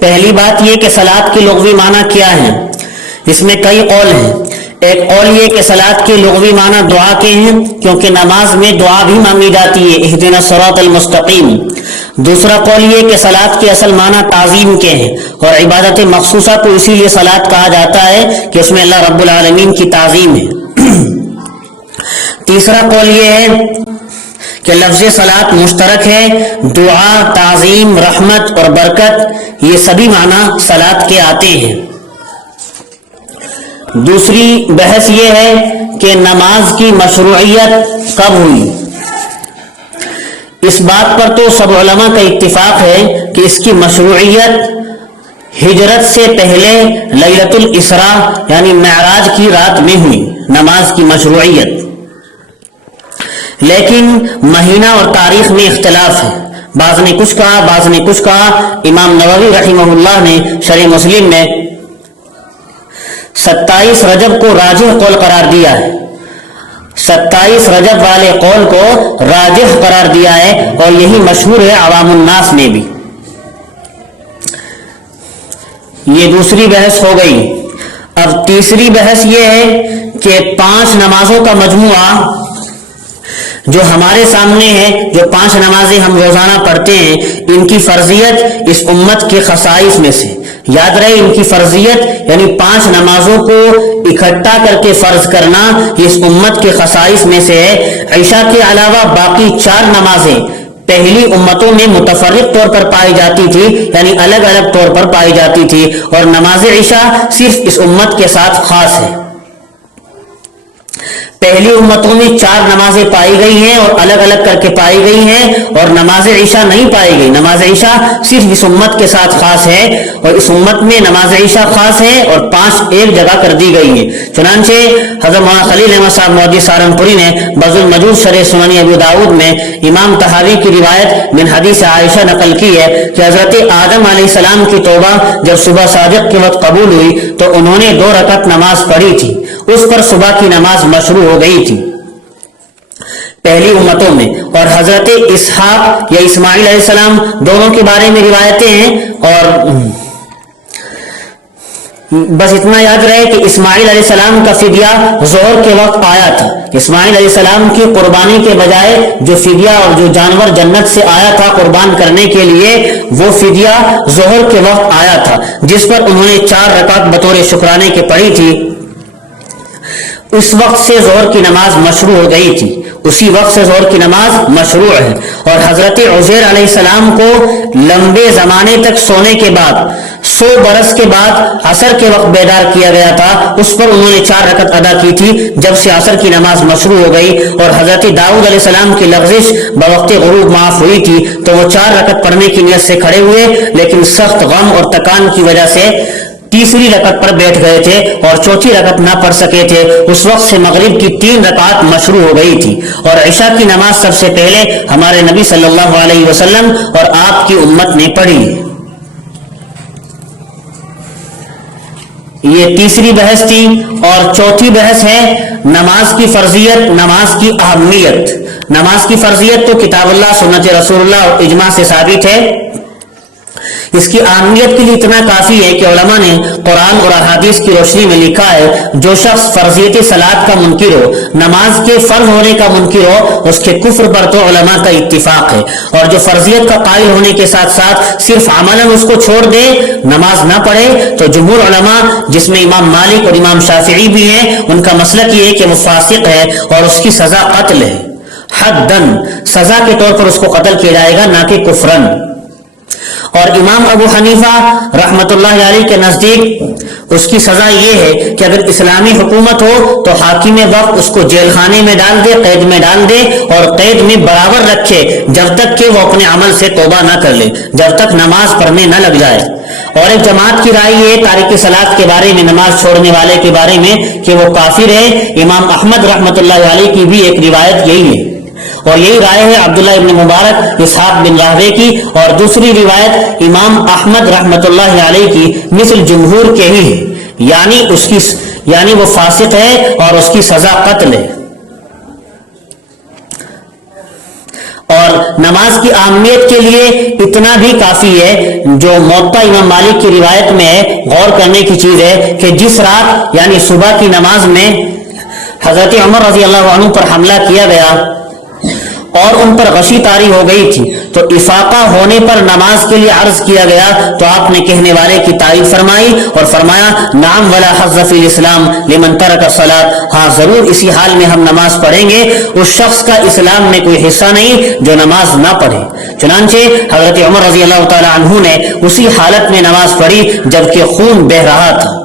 پہلی بات یہ کہ صلاۃ کی لغوی معنی کیا ہے، اس میں کئی قول ہیں۔ ایک قول یہ کہ صلاۃ کے لغوی معنی دعا کے ہیں، کیونکہ نماز میں دعا بھی مانگی جاتی ہے، اہدنا الصراط المستقیم۔ دوسرا قول یہ کہ صلاۃ کے اصل معنی تعظیم کے ہیں، اور عبادت مخصوصہ کو اسی لیے صلاۃ کہا جاتا ہے کہ اس میں اللہ رب العالمین کی تعظیم ہے۔ تیسرا قول یہ ہے کہ لفظ صلاۃ مشترک ہے، دعا، تعظیم، رحمت اور برکت یہ سبھی معنی صلاۃ کے آتے ہیں۔ دوسری بحث یہ ہے کہ نماز کی مشروعیت کب ہوئی۔ اس بات پر تو سب علماء کا اتفاق ہے کہ اس کی مشروعیت ہجرت سے پہلے لیلۃ الاسراء یعنی معراج کی رات میں ہوئی نماز کی مشروعیت، لیکن مہینہ اور تاریخ میں اختلاف ہے، بعض نے کچھ کہا، بعض نے کچھ کہا۔ امام نووی رحمہ اللہ نے شرح مسلم میں 27 رجب کو راجح قول قرار دیا ہے، 27 رجب والے قول کو راجح قرار دیا ہے، اور یہی مشہور ہے عوام الناس میں بھی۔ یہ دوسری بحث ہو گئی۔ اب تیسری بحث یہ ہے کہ 5 نمازوں کا مجموعہ جو ہمارے سامنے ہے، جو 5 نمازیں ہم روزانہ پڑھتے ہیں، ان کی فرضیت اس امت کے خصائص میں سے، یاد رہے ان کی فرضیت یعنی 5 نمازوں کو اکٹھا کر کے فرض کرنا یہ اس امت کے خصائص میں سے ہے۔ عشاء کے علاوہ باقی 4 نمازیں پہلی امتوں میں متفرق طور پر پائی جاتی تھی، یعنی الگ الگ طور پر پائی جاتی تھی، اور نماز عشاء صرف اس امت کے ساتھ خاص ہے۔ پہلی امتوں میں 4 نمازیں پائی گئی ہیں اور الگ الگ کر کے پائی گئی ہیں، اور نماز عشاء نہیں پائی گئی۔ نماز عشاء صرف اس امت کے ساتھ خاص ہے، اور اس امت میں نماز عشاء خاص ہے اور 5 ایک جگہ کر دی گئی ہیں۔ چنانچہ حضرت مولانا خلیل احمد صاحب مودودی سہارنپوری نے بذل المجود شرح سنن ابی داؤد میں امام طحاوی کی روایت من حدیث عائشہ نقل کی ہے کہ حضرت آدم علیہ السلام کی توبہ جب صبح صادق کے وقت قبول ہوئی تو انہوں نے 2 رکعت نماز پڑھی تھی، اس پر صبح کی نماز مشروع ہو گئی تھی پہلی امتوں میں۔ اور حضرت اسحاق یا اسماعیل علیہ السلام دونوں کے بارے میں روایتیں ہیں، اور بس اتنا یاد رہے کہ اسماعیل علیہ السلام کا فدیہ ظہر کے وقت آیا تھا۔ اسماعیل علیہ السلام کی قربانی کے بجائے جو فدیہ اور جو جانور جنت سے آیا تھا قربان کرنے کے لیے، وہ فدیہ ظہر کے وقت آیا تھا، جس پر انہوں نے 4 رکعت بطور شکرانے کے پڑھی تھی۔ اس وقت سے ظہر کی نماز مشروع ہو گئی تھی، اسی وقت سے ظہر کی نماز مشروع ہے۔ اور حضرت عزیر علیہ السلام کو لمبے زمانے تک سونے کے بعد 100 برس کے بعد عصر کے وقت بیدار کیا گیا تھا، اس پر انہوں نے 4 رکعت ادا کی تھی، جب سے عصر کی نماز مشروع ہو گئی۔ اور حضرت داؤد علیہ السلام کی لغزش بوقت غروب معاف ہوئی تھی تو وہ 4 رکعت پڑھنے کی نیت سے کھڑے ہوئے، لیکن سخت غم اور تکان کی وجہ سے تیسری رکعت پر بیٹھ گئے تھے اور چوتھی رکعت نہ پڑھ سکے تھے۔ اس وقت سے مغرب کی 3 رکعت مشروع ہو گئی تھی، اور عشاء کی نماز سب سے پہلے ہمارے نبی صلی اللہ علیہ وسلم اور آپ کی امت نے پڑھی۔ یہ تیسری بحث تھی۔ اور چوتھی بحث ہے نماز کی فرضیت، نماز کی اہمیت۔ نماز کی فرضیت تو کتاب اللہ، سنت رسول اللہ اور اجماع سے ثابت ہے۔ اس کی اہمیت کے لیے اتنا کافی ہے کہ علماء نے قرآن اور احادیث کی روشنی میں لکھا ہے، جو شخص فرضیت صلاۃ کا منکر ہو، نماز کے فرض ہونے کا منکر ہو، اس کے کفر پر تو علماء کا اتفاق ہے، اور جو فرضیت کا قائل ہونے کے ساتھ ساتھ صرف عملاً اس کو چھوڑ دے، نماز نہ پڑھے، تو جمہور علماء جس میں امام مالک اور امام شافعی بھی ہیں، ان کا مسلک یہ ہے کہ وہ فاسق ہے اور اس کی سزا قتل ہے، حداً سزا کے طور پر اس کو قتل کیا جائے گا، نہ کہ کفراً۔ اور امام ابو حنیفہ رحمت اللہ علیہ کے نزدیک اس کی سزا یہ ہے کہ اگر اسلامی حکومت ہو تو حاکم وقت اس کو جیل خانے میں ڈال دے، قید میں ڈال دے، اور قید میں برابر رکھے جب تک کہ وہ اپنے عمل سے توبہ نہ کر لے، جب تک نماز پڑھنے نہ لگ جائے۔ اور ایک جماعت کی رائے یہ تارک صلاۃ کے بارے میں، نماز چھوڑنے والے کے بارے میں، کہ وہ کافر ہے۔ امام احمد رحمت اللہ علیہ کی بھی ایک روایت یہی ہے، اور یہی رائے ہے عبداللہ ابن مبارک، اسحاق بن راہوے کی، اور دوسری روایت امام احمد رحمت اللہ علیہ کی مثل جمہور کے ہی ہے، یعنی وہ فاسق ہے اور اس کی سزا قتل ہے۔ اور نماز کی اہمیت کے لیے اتنا بھی کافی ہے جو موطا امام مالک کی روایت میں ہے، غور کرنے کی چیز ہے کہ جس رات یعنی صبح کی نماز میں حضرت عمر رضی اللہ عنہ پر حملہ کیا گیا اور ان پر غشی طاری ہو گئی تھی تو افاقہ ہونے پر نماز کے لیے عرض کیا گیا تو آپ نے کہنے والے کی تعریف فرمائی اور فرمایا نعم ولا حظ فی الاسلام لمن ترک الصلاۃ، ہاں ضرور اسی حال میں ہم نماز پڑھیں گے اس شخص کا اسلام میں کوئی حصہ نہیں جو نماز نہ پڑھے۔ چنانچہ حضرت عمر رضی اللہ تعالی عنہ نے اسی حالت میں نماز پڑھی جبکہ خون بہ رہا تھا۔